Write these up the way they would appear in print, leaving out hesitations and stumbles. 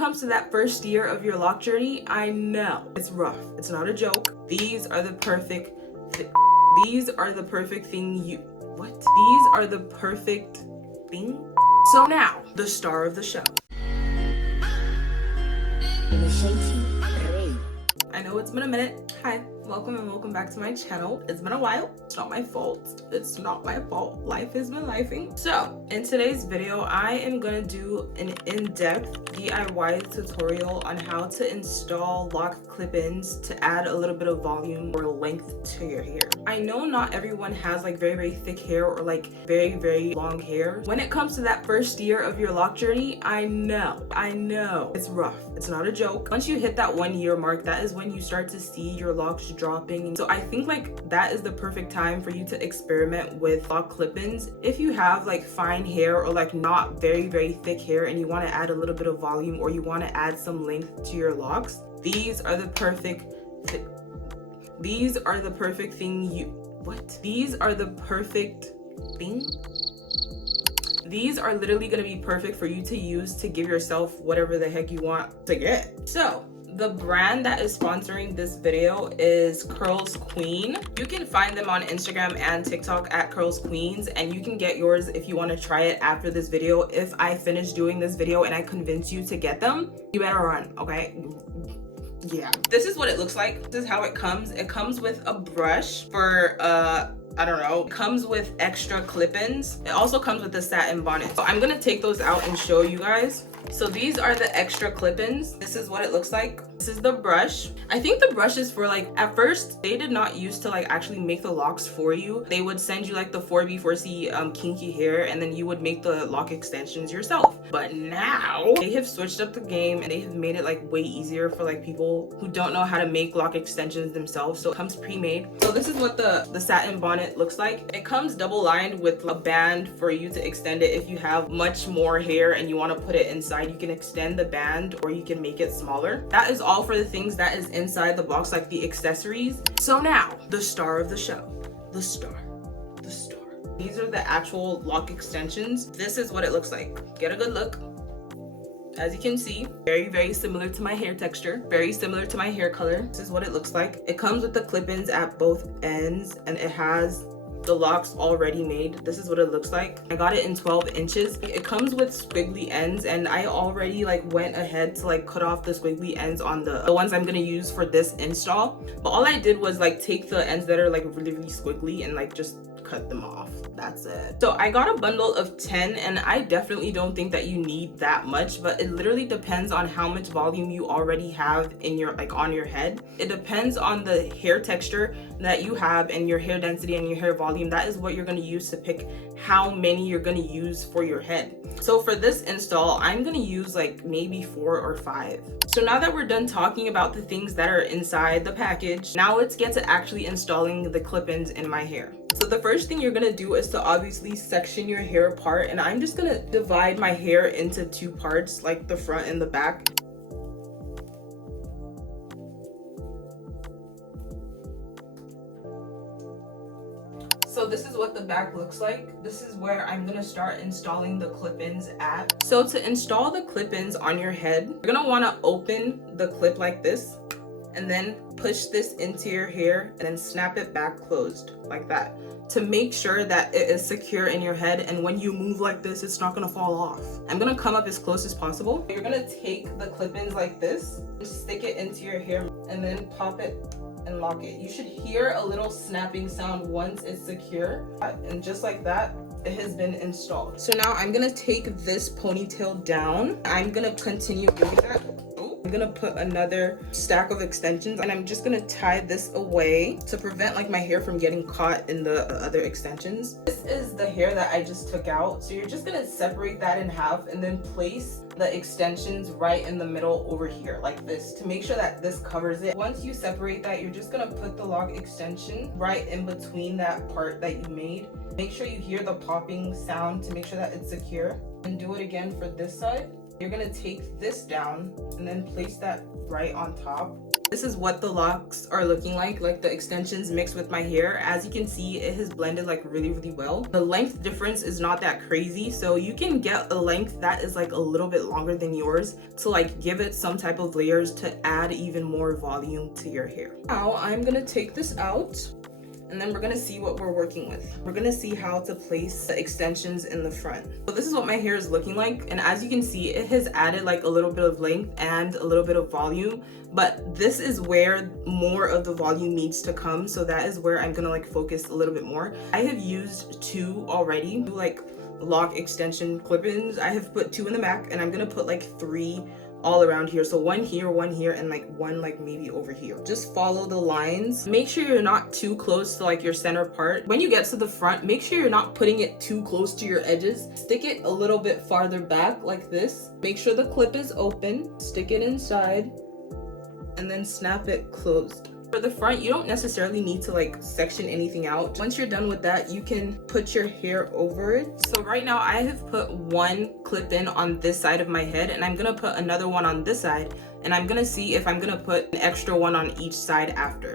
comes to that first year of your lock journey, I know it's rough. It's not a joke. These are the perfect these are the perfect thing you what? These are the perfect thing. So now, the star of the show. I know it's been a minute. Hi, welcome and welcome back to my channel. It's been a while. It's not my fault. It's not my fault. Life has been lifing. So in today's video, I am gonna do an in-depth DIY tutorial on how to install lock clip-ins to add a little bit of volume or length to your hair. I know not everyone has like very thick hair or like very long hair. When it comes to that first year of your lock journey, I know it's rough. It's not a joke. Once you hit that 1 year mark, that is when you start to see your locks dropping. So I think like that is the perfect time for you to experiment with lock clip-ins. If you have like fine hair or like not very thick hair and you want to add a little bit of volume or you want to add some length to your locks, these are the perfect thing These are the perfect thing. These are literally going to be perfect for you to use to give yourself whatever the heck you want to get. So the brand that is sponsoring this video is CURLSQUEEN. You can find them on Instagram and TikTok at CURLSQUEENs, and you can get yours if you want to try it after this video. If I finish doing this video and I convince you to get them, you better run, okay? Yeah, this is what it looks like. This is how it comes. It comes with a brush for I don't know. It comes with extra clip-ins. It also comes with the satin bonnet. So I'm gonna take those out and show you guys. So these are the extra clip-ins. This is what it looks like. This is the brush. I think the brush is for like, at first they did not used to like actually make the locks for you. They would send you like the 4B4C kinky hair, and then you would make the lock extensions yourself. But now they have switched up the game and they have made it like way easier for like people who don't know how to make lock extensions themselves. So it comes pre-made. So this is what the satin bonnet looks like. It comes double lined with a band for you to extend it. If you have much more hair and you want to put it inside, you can extend the band or you can make it smaller. That is all for the things that is inside the box, like the accessories. So now, the star of the show. The star. These are the actual lock extensions. This is what it looks like. Get a good look. As you can see, very similar to my hair texture, very similar to my hair color. This is what it looks like. It comes with the clip-ins at both ends, and it has the locks already made. This is what it looks like. I got it in 12 inches. It comes with squiggly ends, and I already like went ahead to like cut off the squiggly ends on the ones I'm gonna use for this install. But all I did was like take the ends that are like really squiggly and like just cut them off. That's it. So I got a bundle of 10, and I definitely don't think that you need that much, but it literally depends on how much volume you already have in your like on your head. It depends on the hair texture that you have and your hair density and your hair volume. That is what you're going to use to pick how many you're going to use for your head. So for this install, I'm going to use like maybe 4 or 5. So now that we're done talking about the things that are inside the package, now let's get to actually installing the clip-ins in my hair. So the first thing you're gonna do is to obviously section your hair apart, and I'm just gonna divide my hair into 2 parts, like the front and the back. So this is what the back looks like. This is where I'm gonna start installing the clip-ins at. So to install the clip-ins on your head, you're gonna wanna open the clip like this, and then push this into your hair and then snap it back closed like that to make sure that it is secure in your head, and when you move like this, it's not gonna fall off. I'm gonna come up as close as possible. You're gonna take the clip-ins like this, stick it into your hair, and then pop it and lock it. You should hear a little snapping sound once it's secure, and just like that, it has been installed. So now I'm gonna take this ponytail down. I'm gonna continue doing that. I'm gonna put another stack of extensions, and I'm just gonna tie this away to prevent like my hair from getting caught in the other extensions. This is the hair that I just took out. So you're just gonna separate that in half and then place the extensions right in the middle over here like this to make sure that this covers it. Once you separate that, you're just gonna put the lock extension right in between that part that you made. Make sure you hear the popping sound to make sure that it's secure, and do it again for this side. You're gonna take this down and then place that right on top. This is what the locks are looking like the extensions mixed with my hair. As you can see, it has blended like really well. The length difference is not that crazy, so you can get a length that is like a little bit longer than yours to like give it some type of layers to add even more volume to your hair. Now I'm gonna take this out, and then we're gonna see what we're working with. We're gonna see how to place the extensions in the front. So this is what my hair is looking like, and as you can see, it has added like a little bit of length and a little bit of volume, but this is where more of the volume needs to come, so that is where I'm gonna like focus a little bit more. I have used 2 already, like lock extension clip-ins. I have put 2 in the back, and I'm gonna put like 3 all around here. So 1 here, and like 1 like maybe over here. Just follow the lines. Make sure you're not too close to like your center part. When you get to the front, make sure you're not putting it too close to your edges. Stick it a little bit farther back like this. Make sure the clip is open. Stick it inside and then snap it closed. For the front, you don't necessarily need to like section anything out. Once you're done with that, you can put your hair over it. So right now I have put 1 clip in on this side of my head, and I'm gonna put another one on this side, and I'm gonna see if I'm gonna put an extra one on each side after.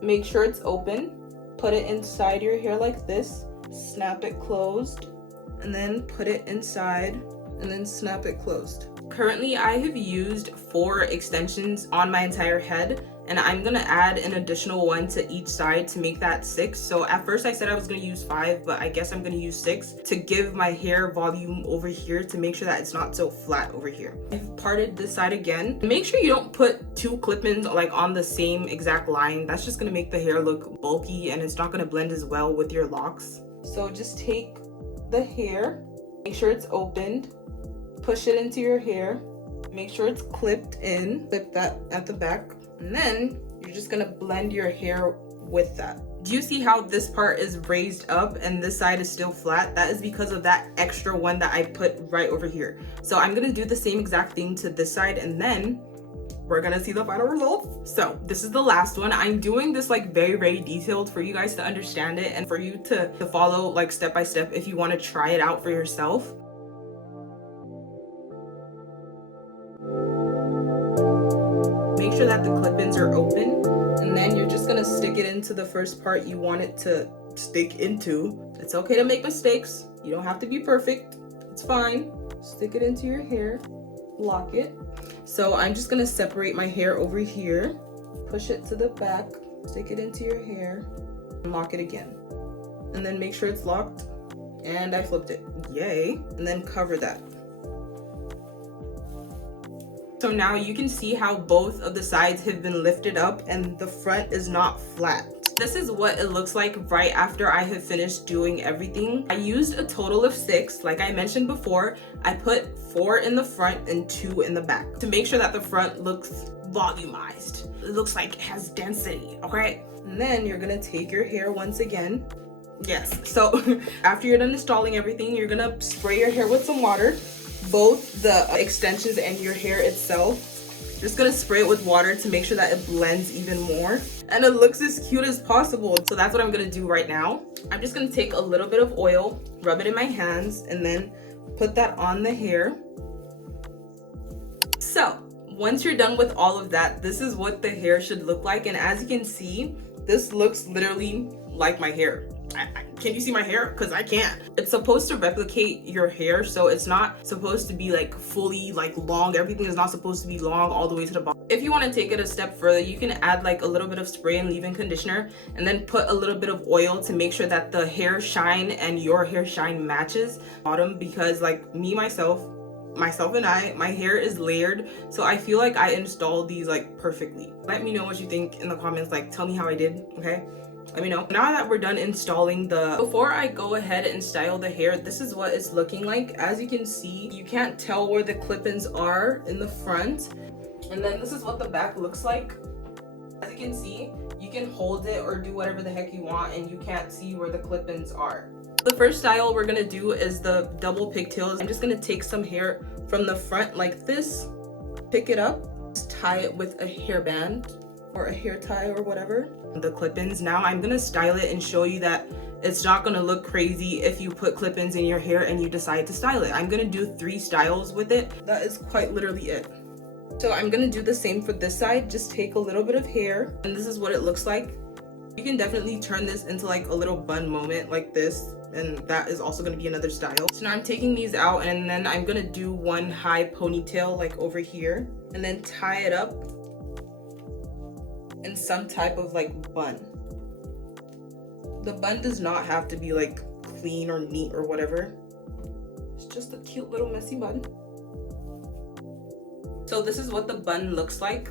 Make sure it's open. Put it inside your hair like this. Snap it closed, and then put it inside, and then snap it closed. Currently, I have used 4 extensions on my entire head, and I'm gonna add an additional one to each side to make that 6. So at first I said I was gonna use 5, but I guess I'm gonna use 6 to give my hair volume over here, to make sure that it's not so flat over here. I've parted this side again. Make sure you don't put 2 clip-ins like on the same exact line. That's just gonna make the hair look bulky, and it's not gonna blend as well with your locks. So just take the hair, make sure it's opened, push it into your hair, make sure it's clipped in, clip that at the back, and then you're just gonna blend your hair with that. Do you see how this part is raised up and this side is still flat? That is because of that extra one that I put right over here. So I'm gonna do the same exact thing to this side, and then we're gonna see the final results. So this is the last one. I'm doing this like very detailed for you guys to understand it, and for you to follow like step by step if you want to try it out for yourself. Make sure that the clip-ins are open, and then you're just gonna stick it into the first part you want it to stick into. It's okay to make mistakes. You don't have to be perfect. It's fine. Stick it into your hair, lock it. So I'm just gonna separate my hair over here, push it to the back, stick it into your hair, and lock it again. And then make sure it's locked. And I flipped it. Yay. And then cover that. So now you can see how both of the sides have been lifted up and the front is not flat. This is what it looks like right after I have finished doing everything. I used a total of 6. Like I mentioned before, I put 4 in the front and 2 in the back to make sure that the front looks volumized. It looks like it has density, okay? And then you're gonna take your hair once again. Yes, so after you're done installing everything, you're gonna spray your hair with some water. Both the extensions and your hair itself. Just gonna spray it with water to make sure that it blends even more and it looks as cute as possible. So that's what I'm gonna do right now. I'm just gonna take a little bit of oil, rub it in my hands, and then put that on the hair. So once you're done with all of that, this is what the hair should look like. And as you can see, this looks literally like my hair. Can you see my hair? Because I can't. It's supposed to replicate your hair, so it's not supposed to be like fully like long. Everything is not supposed to be long all the way to the bottom. If you want to take it a step further, you can add like a little bit of spray and leave-in conditioner, and then put a little bit of oil to make sure that the hair shine and your hair shine matches bottom. Because like me, myself and my hair is layered, so I feel like I installed these like perfectly. Let me know what you think in the comments. Like, tell me how I did, okay? Let me know. Now that we're done installing before I go ahead and style the hair, this is what it's looking like. As you can see, you can't tell where the clip-ins are in the front. And then this is what the back looks like. As you can see, you can hold it or do whatever the heck you want, and you can't see where the clip-ins are. The first style we're gonna do is the double pigtails. I'm just gonna take some hair from the front like this, pick it up, just tie it with a hairband or a hair tie or whatever. The clip-ins. Now I'm gonna style it and show you that It's not gonna look crazy if you put clip-ins in your hair and you decide to style it. I'm gonna do 3 styles with it. That is quite literally it. So I'm gonna do the same for this side. Just take a little bit of hair, and this is what it looks like. You can definitely turn this into like a little bun moment like this, and that is also going to be another style. So now I'm taking these out, and then I'm going to do one high ponytail like over here, and then tie it up in some type of like bun. The bun does not have to be like clean or neat or whatever. It's just a cute little messy bun. So this is what the bun looks like.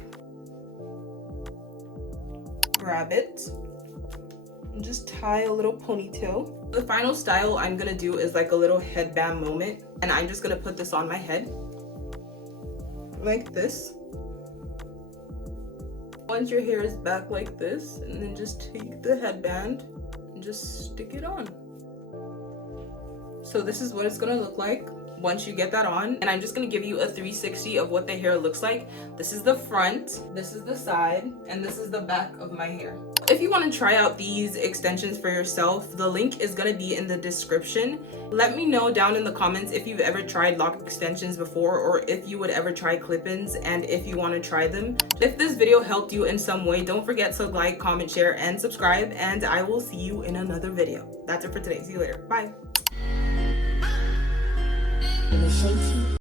Grab it and just tie a little ponytail. The final style I'm gonna do is like a little headband moment, and I'm just gonna put this on my head like this. Once your hair is back like this, and then just take the headband and just stick it on. So this is what it's gonna look like once you get that on, and I'm just gonna give you a 360 of what the hair looks like. This is the front, this is the side, and this is the back of my hair. If you want to try out these extensions for yourself, the link is going to be in the description. Let me know down in the comments if you've ever tried lock extensions before, or if you would ever try clip-ins, and if you want to try them. If this video helped you in some way, don't forget to like, comment, share, and subscribe, and I will see you in another video. That's it for today. See you later. Bye.